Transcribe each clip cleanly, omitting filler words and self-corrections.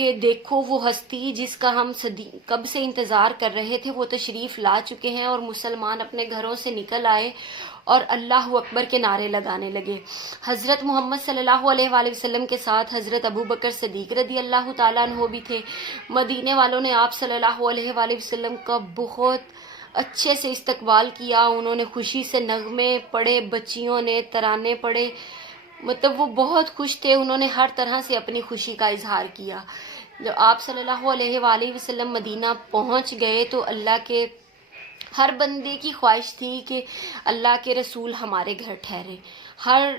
کہ دیکھو وہ ہستی جس کا ہم کب سے انتظار کر رہے تھے وہ تشریف لا چکے ہیں. اور مسلمان اپنے گھروں سے نکل آئے اور اللہ اکبر کے نعرے لگانے لگے. حضرت محمد صلی اللہ علیہ وآلہ وسلم کے ساتھ حضرت ابو بکر صدیق رضی اللہ تعالیٰ عنہ بھی تھے. مدینے والوں نے آپ صلی اللہ علیہ وآلہ وسلم کا بہت اچھے سے استقبال کیا. انہوں نے خوشی سے نغمے پڑھے، بچیوں نے ترانے پڑھے، مطلب وہ بہت خوش تھے. انہوں نے ہر طرح سے اپنی خوشی کا اظہار کیا. جب آپ صلی اللہ علیہ وآلہ وسلم مدینہ پہنچ گئے تو اللہ کے ہر بندے کی خواہش تھی کہ اللہ کے رسول ہمارے گھر ٹھہرے. ہر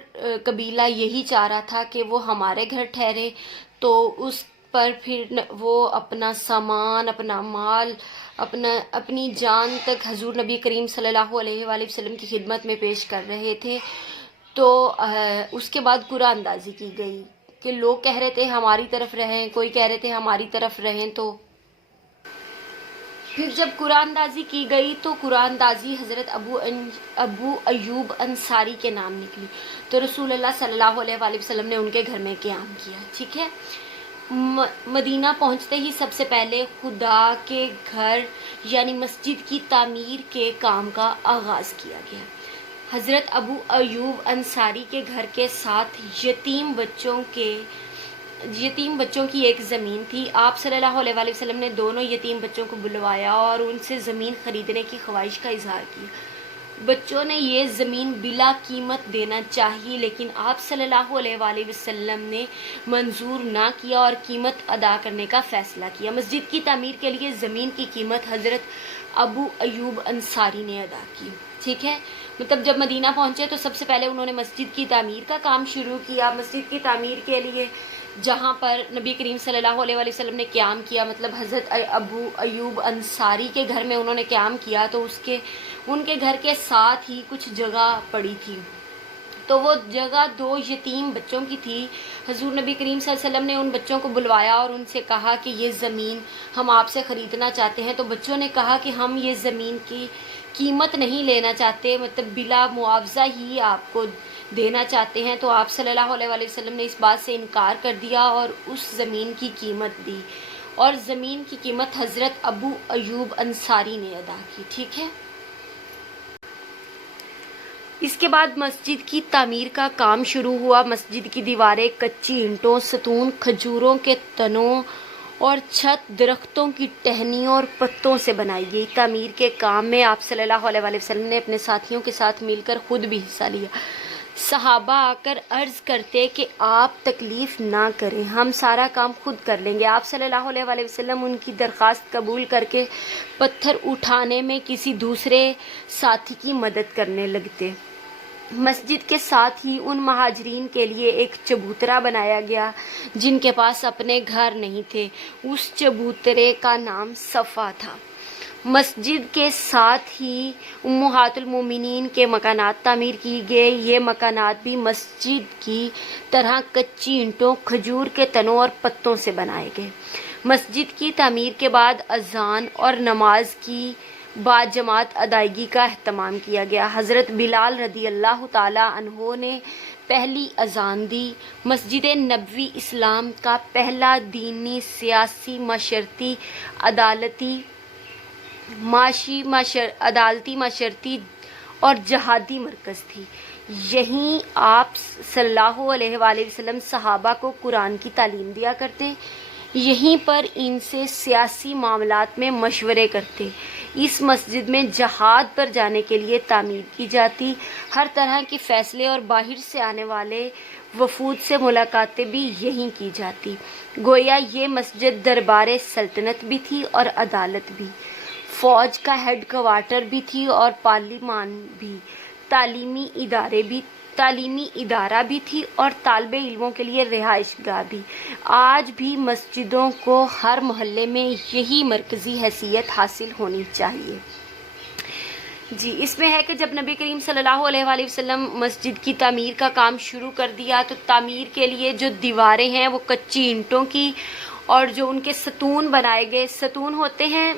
قبیلہ یہی چاہ رہا تھا کہ وہ ہمارے گھر ٹھہرے. تو اس پر پھر وہ اپنا سامان، اپنا مال، اپنی جان تک حضور نبی کریم صلی اللہ علیہ وآلہ وسلم کی خدمت میں پیش کر رہے تھے. تو اس کے بعد قرآن اندازی کی گئی کہ لوگ کہہ رہے تھے ہماری طرف رہیں، کوئی کہہ رہے تھے ہماری طرف رہیں. تو پھر جب قرآن اندازی کی گئی تو قرآن اندازی حضرت ابو ایوب انصاری کے نام نکلی. تو رسول اللہ صلی اللہ علیہ وآلہ وسلم نے ان کے گھر میں قیام کیا. ٹھیک ہے. مدینہ پہنچتے ہی سب سے پہلے خدا کے گھر یعنی مسجد کی تعمیر کے کام کا آغاز کیا گیا. حضرت ابو ایوب انصاری کے گھر کے ساتھ یتیم بچوں کی ایک زمین تھی. آپ صلی اللہ علیہ وآلہ وسلم نے دونوں یتیم بچوں کو بلوایا اور ان سے زمین خریدنے کی خواہش کا اظہار کیا. بچوں نے یہ زمین بلا قیمت دینا چاہیے لیکن آپ صلی اللہ علیہ وآلہ وسلم نے منظور نہ کیا اور قیمت ادا کرنے کا فیصلہ کیا. مسجد کی تعمیر کے لیے زمین کی قیمت حضرت ابو ایوب انصاری نے ادا کی. ٹھیک ہے. مطلب جب مدینہ پہنچے تو سب سے پہلے انہوں نے مسجد کی تعمیر کا کام شروع کیا. مسجد کی تعمیر کے لیے جہاں پر نبی کریم صلی اللہ علیہ وآلہ وسلم نے قیام کیا، مطلب حضرت ابو ایوب انصاری کے گھر میں انہوں نے قیام کیا، تو ان کے گھر کے ساتھ ہی کچھ جگہ پڑی تھی. تو وہ جگہ 2 یتیم بچوں کی تھی. حضور نبی کریم صلی اللہ علیہ وسلم نے ان بچوں کو بلوایا اور ان سے کہا کہ یہ زمین ہم آپ سے خریدنا چاہتے ہیں. تو بچوں نے کہا کہ ہم یہ زمین کی قیمت نہیں لینا چاہتے، مطلب بلا معاوضہ ہی آپ کو دینا چاہتے ہیں. تو آپ صلی اللہ علیہ وآلہ وسلم نے اس بات سے انکار کر دیا اور اس زمین کی قیمت دی، اور زمین کی قیمت حضرت ابو ایوب انصاری نے ادا کی. ٹھیک ہے. اس کے بعد مسجد کی تعمیر کا کام شروع ہوا. مسجد کی دیواریں کچی اینٹوں، ستون کھجوروں کے تنوں اور چھت درختوں کی ٹہنیوں اور پتوں سے بنائی گئی. تعمیر کے کام میں آپ صلی اللہ علیہ وآلہ وسلم نے اپنے ساتھیوں کے ساتھ مل کر خود بھی حصہ لیا. صحابہ آ کر عرض کرتے کہ آپ تکلیف نہ کریں، ہم سارا کام خود کر لیں گے. آپ صلی اللہ علیہ وآلہ وسلم ان کی درخواست قبول کر کے پتھر اٹھانے میں کسی دوسرے ساتھی کی مدد کرنے لگتے. مسجد کے ساتھ ہی ان مہاجرین کے لیے ایک چبوترا بنایا گیا جن کے پاس اپنے گھر نہیں تھے. اس چبوترے کا نام صفا تھا. مسجد کے ساتھ ہی امہات المومنین کے مکانات تعمیر کی گئے. یہ مکانات بھی مسجد کی طرح کچی اینٹوں، کھجور کے تنوں اور پتوں سے بنائے گئے. مسجد کی تعمیر کے بعد اذان اور نماز کی باجماعت ادائیگی کا اہتمام کیا گیا. حضرت بلال رضی اللہ تعالی عنہ نے پہلی اذان دی. مسجد نبوی اسلام کا پہلا دینی، سیاسی، معاشرتی، معاشرتی اور جہادی مرکز تھی. یہیں آپ صلی اللہ علیہ وآلہ وسلم صحابہ کو قرآن کی تعلیم دیا کرتے. یہیں پر ان سے سیاسی معاملات میں مشورے کرتے. اس مسجد میں جہاد پر جانے کے لیے تعمیر کی جاتی. ہر طرح کے فیصلے اور باہر سے آنے والے وفود سے ملاقاتیں بھی یہیں کی جاتی. گویا یہ مسجد دربار سلطنت بھی تھی اور عدالت بھی، فوج کا ہیڈ کوارٹر بھی تھی اور پارلیمان بھی، تعلیمی ادارہ بھی تھی اور طالب علموں کے لیے رہائش گاہ بھی. آج بھی مسجدوں کو ہر محلے میں یہی مرکزی حیثیت حاصل ہونی چاہیے. جی، اس میں ہے کہ جب نبی کریم صلی اللہ علیہ وآلہ وسلم مسجد کی تعمیر کا کام شروع کر دیا تو تعمیر کے لیے جو دیواریں ہیں وہ کچی اینٹوں کی، اور جو ان کے ستون بنائے گئے، ستون ہوتے ہیں،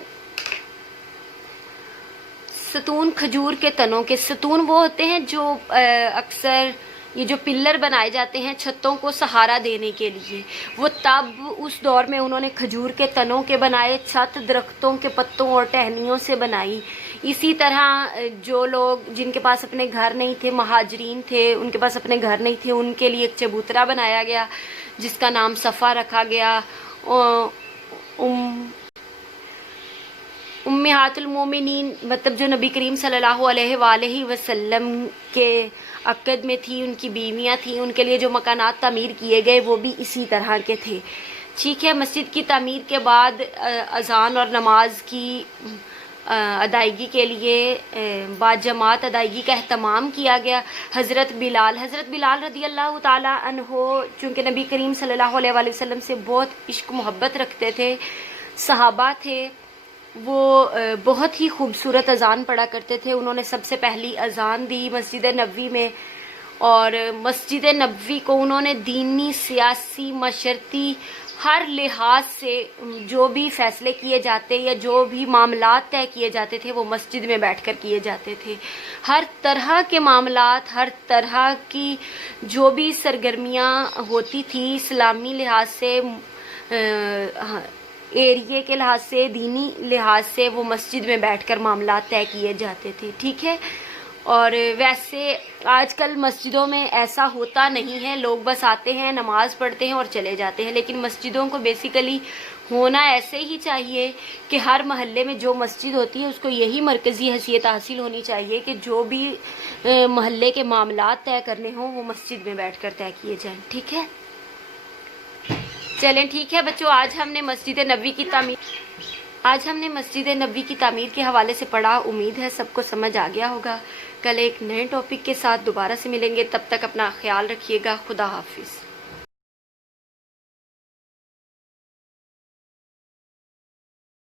ستون کھجور کے تنوں کے ستون وہ ہوتے ہیں جو اکثر یہ جو پلر بنائے جاتے ہیں چھتوں کو سہارا دینے کے لیے، وہ تب اس دور میں انہوں نے کھجور کے تنوں کے بنائے، چھت درختوں کے پتوں اور ٹہنیوں سے بنائی۔ اسی طرح جو لوگ جن کے پاس اپنے گھر نہیں تھے، مہاجرین تھے، ان کے پاس اپنے گھر نہیں تھے، ان کے لیے ایک چبوترا بنایا گیا جس کا نام صفا رکھا گیا۔ امہات المومنین مطلب جو نبی کریم صلی اللہ علیہ وآلہ وسلم کے عقد میں تھی، ان کی بیویاں تھیں، ان کے لیے جو مکانات تعمیر کیے گئے وہ بھی اسی طرح کے تھے۔ ٹھیک ہے، مسجد کی تعمیر کے بعد اذان اور نماز کی ادائیگی کے لیے با جماعت ادائیگی کا اہتمام کیا گیا۔ حضرت بلال رضی اللہ تعالی عنہ چونکہ نبی کریم صلی اللہ علیہ وآلہ وسلم سے بہت عشق محبت رکھتے تھے، صحابہ تھے، وہ بہت ہی خوبصورت اذان پڑھا کرتے تھے۔ انہوں نے سب سے پہلی اذان دی مسجد نبوی میں، اور مسجد نبوی کو انہوں نے دینی، سیاسی، معاشرتی ہر لحاظ سے جو بھی فیصلے کیے جاتے یا جو بھی معاملات طے کیے جاتے تھے وہ مسجد میں بیٹھ کر کیے جاتے تھے۔ ہر طرح کے معاملات، ہر طرح کی جو بھی سرگرمیاں ہوتی تھی اسلامی لحاظ سے، ایریے کے لحاظ سے، دینی لحاظ سے، وہ مسجد میں بیٹھ کر معاملات طے کیے جاتے تھے۔ ٹھیک ہے، اور ویسے آج کل مسجدوں میں ایسا ہوتا نہیں ہے، لوگ بس آتے ہیں، نماز پڑھتے ہیں اور چلے جاتے ہیں، لیکن مسجدوں کو بیسیکلی ہونا ایسے ہی چاہیے کہ ہر محلے میں جو مسجد ہوتی ہے اس کو یہی مرکزی حیثیت حاصل ہونی چاہیے کہ جو بھی محلے کے معاملات طے کرنے ہوں وہ مسجد میں بیٹھ کر طے کیے جائیں۔ ٹھیک ہے، چلیں ٹھیک ہے بچوں، آج ہم نے مسجد نبوی کی تعمیر کے حوالے سے پڑھا۔ امید ہے سب کو سمجھ آ گیا ہوگا۔ کل ایک نئے ٹاپک کے ساتھ دوبارہ سے ملیں گے، تب تک اپنا خیال رکھیے گا۔ خدا حافظ۔